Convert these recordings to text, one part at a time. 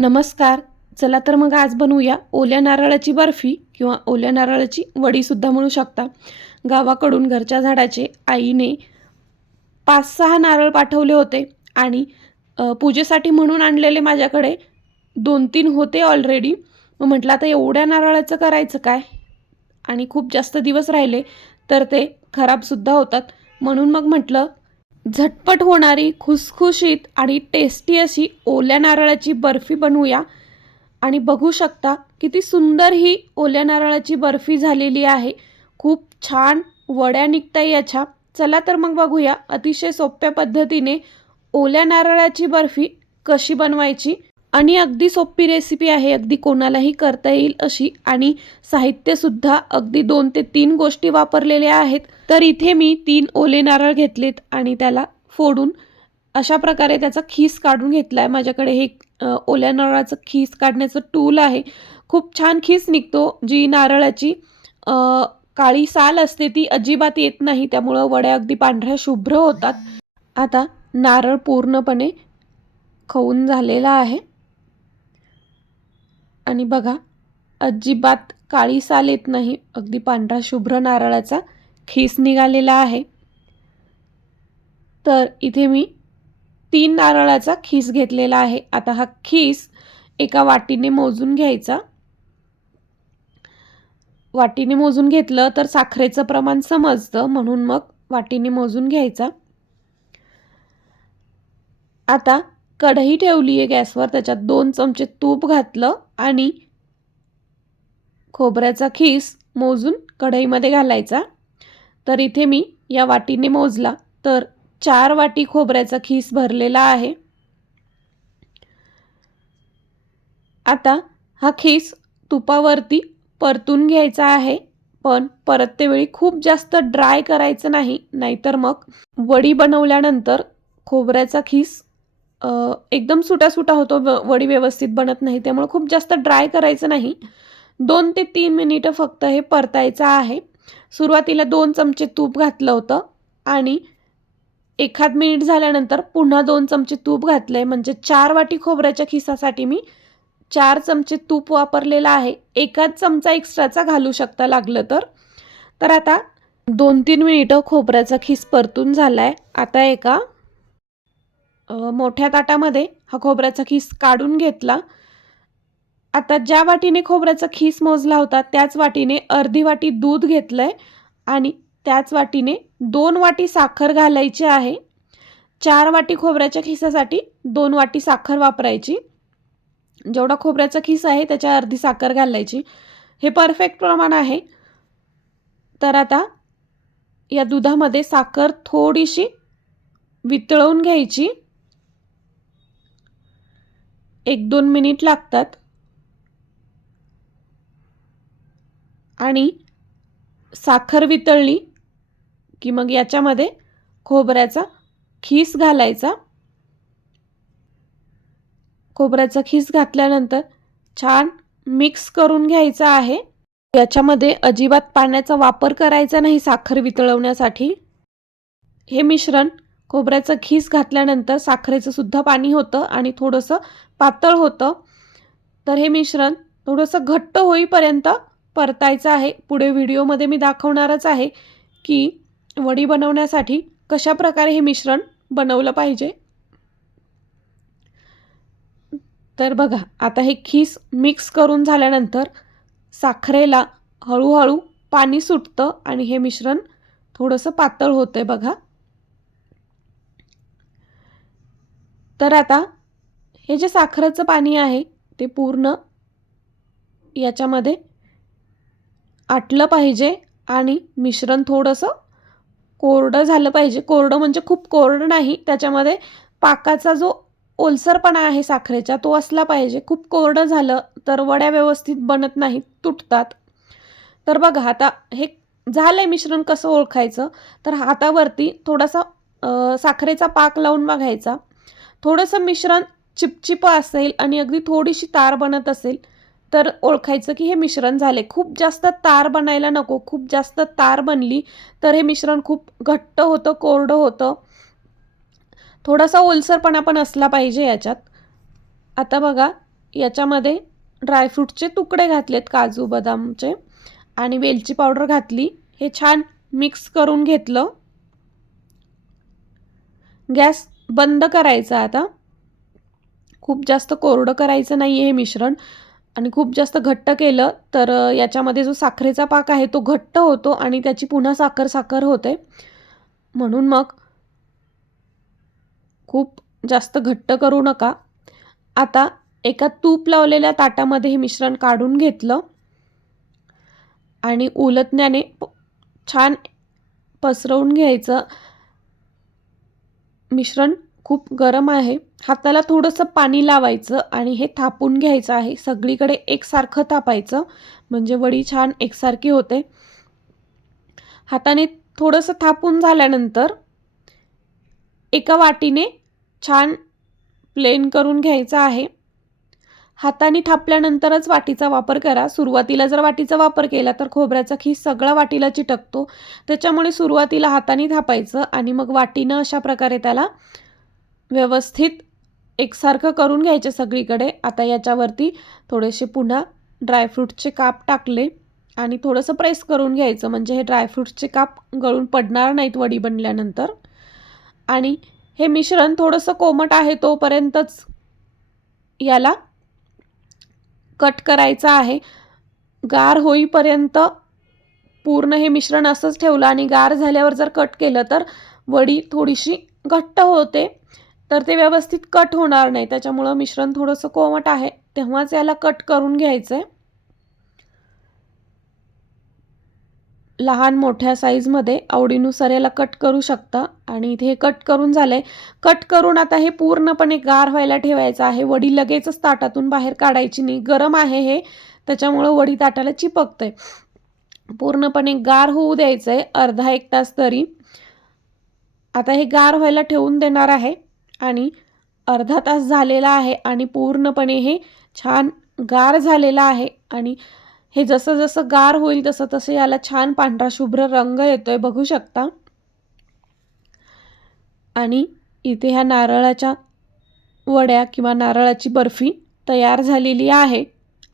नमस्कार. चला तर मग आज बनवूया ओल्या नारळाची बर्फी किंवा ओल्या नारळाची वडीसुद्धा म्हणू शकता. गावाकडून घरच्या झाडाचे आईने पाच सहा नारळ पाठवले होते आणि पूजेसाठी म्हणून आणलेले माझ्याकडे दोन तीन होते ऑलरेडी मग म्हटलं आता एवढ्या नारळाचं करायचं काय? आणि खूप जास्त दिवस राहिले तर ते खराबसुद्धा होतात. म्हणून मग म्हटलं झटपट होणारी खुसखुशीत आणि टेस्टी अशी ओल्या नारळाची बर्फी बनवूया. आणि बघू शकता किती सुंदर ही ओल्या नारळाची बर्फी झालेली आहे. खूप छान वड्या निघता याच्या. चला तर मग बघूया अतिशय सोप्या पद्धतीने ओल्या नारळाची बर्फी कशी बनवायची. आणि अगदी सोपी रेसिपी आहे अगदी कोणालाही करता येईल अशी. आणि साहित्यसुद्धा अगदी दोन ते तीन गोष्टी वापरलेल्या आहेत. तर इथे मी तीन ओले नारळ घेतलेत आणि त्याला फोडून अशा प्रकारे त्याचा खीस काढून घेतला आहे माझ्याकडे हे ओल्या नारळाचं खीस काढण्याचं टूल आहे. खूप छान खीस निघतो जी नारळाची काळी साल असते ती अजिबात येत नाही त्यामुळं वड्या अगदी पांढऱ्या शुभ्र होतात. आता नारळ पूर्णपणे खाऊन झालेला आहे. आणि बघा अजिबात काळी साल येत नाही. अगदी पांढरा शुभ्र नारळाचा खीस निघालेला आहे. तर इथे मी तीन नारळाचा खीस घेतलेला आहे. आता हा खीस एका वाटीने मोजून घ्यायचा. वाटीने मोजून घेतलं तर साखरेचं प्रमाण समजतं म्हणून मग वाटीने मोजून घ्यायचा. आता कढई ठेवली आहे गॅसवर त्याच्यात दोन चमचे तूप घातलं आणि खोबऱ्याचा खीस मोजून कढईमध्ये घालायचा. तर इथे मी या वाटीने मोजला तर चार वाटी खोबऱ्याचा खीस भरलेला आहे. आता हा खीस तुपावरती परतून घ्यायचा आहे पण परततेवेळी खूप जास्त ड्राय करायचं नाही नाहीतर मग वडी बनवल्यानंतर खोबऱ्याचा खीस एकदम सुटा सुटा होतो व- वडी व्यवस्थित बनत नाही त्यामुळे खूप जास्त ड्राय करायचं नाही. दोन ते तीन मिनिटं फक्त हे परतायचं आहे. सुरुवातीला दोन चमचे तूप घातलं होतं आणि एखाद मिनिट झाल्यानंतर पुन्हा दोन चमचे तूप घातलं आहे म्हणजे चार वाटी खोबऱ्याच्या खिसासाठी मी चार चमचे तूप वापरलेलं आहे. एकाच चमचा एक्स्ट्राचा घालू शकता लागलं तर. तर आता दोन तीन मिनिटं खोबऱ्याचा खीस परतून झाला आहे आता एका मोठ्या ताटामध्ये हा खोबऱ्याचा खीस काढून घेतला. आता ज्या वाटीने खोबऱ्याचा खीस मोजला होता त्याच वाटीने अर्धी वाटी दूध घेतलं आहे आणि त्याच वाटीने दोन वाटी साखर घालायची आहे. चार वाटी खोबऱ्याच्या खिसासाठी दोन वाटी साखर वापरायची. जेवढा खोबऱ्याचा खीस आहे त्याच्या अर्धी साखर घालायची. हे परफेक्ट प्रमाण आहे. तर आता या दुधामध्ये साखर थोडीशी वितळवून घ्यायची. एक दोन मिनिट लागतात. आणि साखर वितळली की मग याच्यामध्ये खोबऱ्याचा खीस घालायचा. खोबऱ्याचा खीस घातल्यानंतर छान मिक्स करून घ्यायचा आहे. याच्यामध्ये अजिबात पाण्याचा वापर करायचा नाही साखर वितळवण्यासाठी. हे मिश्रण खोबऱ्याचं खीस घातल्यानंतर साखरेचं सुद्धा पाणी होतं आणि थोडंसं पातळ होतं. तर हे मिश्रण थोडंसं घट्ट होईपर्यंत परतायचं आहे. पुढे व्हिडिओमध्ये मी दाखवणारच आहे की वडी बनवण्यासाठी कशा प्रकारे हे मिश्रण बनवलं पाहिजे. तर बघा आता हे खीस मिक्स करून झाल्यानंतर साखरेला हळूहळू पाणी सुटतं आणि हे मिश्रण थोडंसं पातळ होतं आहे बघा. तर आता हे जे साखरेचं पाणी आहे ते पूर्ण याच्यामध्ये आटलं पाहिजे आणि मिश्रण थोडंसं कोरडं झालं पाहिजे. कोरडं म्हणजे खूप कोरडं नाही त्याच्यामध्ये पाकाचा जो ओलसरपणा आहे साखरेचा तो असला पाहिजे. खूप कोरडं झालं तर वड्या व्यवस्थित बनत नाहीत तुटतात. तर बघा आता हे झालं आहे मिश्रण कसं ओळखायचं? तर हातावरती थोडासा साखरेचा पाक लावून बघायचा. थोडंसं मिश्रण चिपचिप असेल आणि अगदी थोडीशी तार बनत असेल तर ओळखायचं की हे मिश्रण झाले खूप जास्त तार बनायला नको खूप जास्त तार बनली तर हे मिश्रण खूप घट्ट होतं कोरडं होतं. थोडासा ओलसरपणा पण असला पाहिजे याच्यात. आता बघा याच्यामध्ये ड्रायफ्रूटचे तुकडे घातलेत काजू बदामचे आणि वेलची पावडर घातली. हे छान मिक्स करून घेतलं. गॅस बंद करायचा आता. खूप जास्त कोरडं करायचं नाही आहे हे मिश्रण. आणि खूप जास्त घट्ट केलं तर याच्यामध्ये जो साखरेचा पाक आहे तो घट्ट होतो आणि त्याची पुन्हा साखर साखर होते. म्हणून मग खूप जास्त घट्ट करू नका. आता एका तूप लावलेल्या ताटामध्ये हे मिश्रण काढून घेतलं. आणि उलटण्याने छान पसरवून घ्यायचं. मिश्रण खूप गरम आहे. हाताला थोडंसं पाणी लावायचं आणि हे थापून घ्यायचं आहे. सगळीकडे एकसारखं थापायचं. म्हणजे वडी छान एकसारखी होते. हाताने थोडंसं थापून झाल्यानंतर एका वाटीने छान प्लेन करून घ्यायचं आहे. हाताने थापल्यानंतरच वाटीचा वापर करा. सुरुवातीला जर वाटीचा वापर केला तर खोबऱ्याचा खीस सगळा वाटीला चिटकतो. त्याच्यामुळे सुरुवातीला हाताने थापायचं आणि मग वाटीनं अशा प्रकारे त्याला व्यवस्थित एकसारखं करून घ्यायचे सगळीकडे. आता याच्यावरती थोडेसे पुन्हा ड्रायफ्रूटचे काप टाकले आणि थोडंसं प्रेस करून घ्यायचं. म्हणजे हे ड्रायफ्रूटचे काप गळून पडणार नाहीत वडी बनल्यानंतर. आणि हे मिश्रण थोडंसं कोमट आहे तोपर्यंतच याला कट करायचं आहे. गार होईपर्यंत पूर्ण हे मिश्रण असंच ठेवलं आणि गार झाल्यावर जर कट केलं तर वडी थोडीशी घट्ट होते. तर ते व्यवस्थित कट होणार नाही. त्याच्यामुळं मिश्रण थोडंसं कोमट आहे. तेव्हाच याला कट करून घ्यायचं आहे लहान मोठ्या साईजमध्ये आवडीनुसार याला कट करू शकता. आणि इथे हे कट करून झालं आहे कट करून आता हे पूर्णपणे गार व्हायला ठेवायचं आहे. वडी लगेचच ताटातून बाहेर काढायची नाही. गरम आहे हे. त्याच्यामुळं वडी ताटाला चिपकतंय. पूर्णपणे गार होऊ द्यायचं आहे अर्धा एक तास तरी. आता हे गार व्हायला ठेवून देणार आहे. आणि अर्धा तास झालेला आहे. आणि पूर्णपणे हे छान गार झालेला आहे. आणि हे जसं जसं गार होईल तसं तसं याला छान पांढरा शुभ्र रंग येतोय बघू शकता. आणि इथे ह्या नारळाच्या वड्या किंवा नारळाची बर्फी तयार झालेली आहे.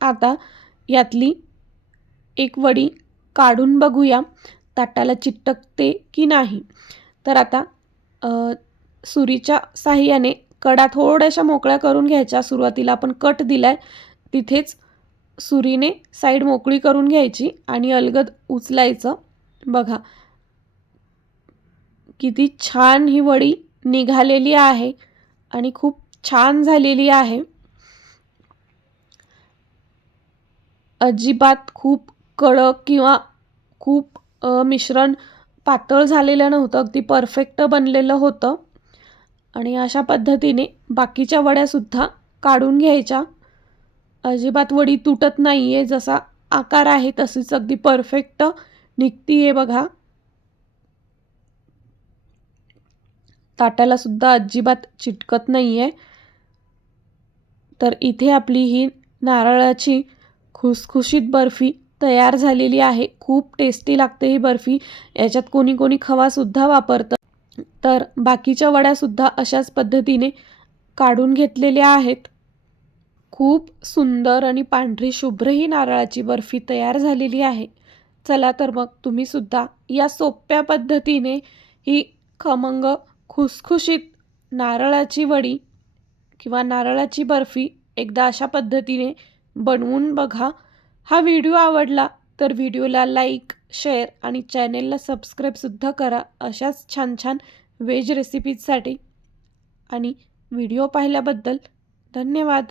आता यातली एक वडी काढून बघूया ताटाला चिटकते की नाही. तर आता सुरीच्या साह्याने कडा थोड्याशा मोकळ्या करून घ्यायच्या. सुरुवातीला आपण कट दिला आहे तिथेच सुरीने साईड मोकळी करून घ्यायची आणि अलगद उचलायचं. बघा. किती छान ही वडी निघालेली आहे आणि खूप छान झालेली आहे. अजिबात खूप कडक किंवा खूप मिश्रण पातळ झालेलं नव्हतं. अगदी परफेक्ट बनलेलं होतं. आणि अशा पद्धतीने बाकीच्या वड्यासुद्धा काढून घ्यायच्या. अजिबात वडी तुटत नाही आहे जसा आकार आहे तशीच अगदी परफेक्ट निघती आहे बघा. ताटाला सुद्धा अजिबात चिटकत नाही आहे तर इथे आपली ही नारळाची खुसखुशीत बर्फी तयार झालेली आहे. खूप टेस्टी लागते ही बर्फी. याच्यात कोणी कोणी खवासुद्धा वापरतं. तर बाकीच्या वड्यासुद्धा अशाच पद्धतीने काढून घेतलेल्या आहेत. खूप सुंदर आणि पांढरी शुभ्र ही नारळाची बर्फी तयार झालेली आहे. चला तर मग तुम्हीसुद्धा या सोप्या पद्धतीने ही खमंग खुसखुशीत नारळाची वडी किंवा नारळाची बर्फी एकदा अशा पद्धतीने बनवून बघा. हा व्हिडिओ आवडला तर व्हिडिओला लाईक शेअर आणि चॅनेलला सबस्क्राईबसुद्धा करा अशाच छान छान व्हेज रेसिपीजसाठी. आणि व्हिडिओ पाहिल्याबद्दल धन्यवाद.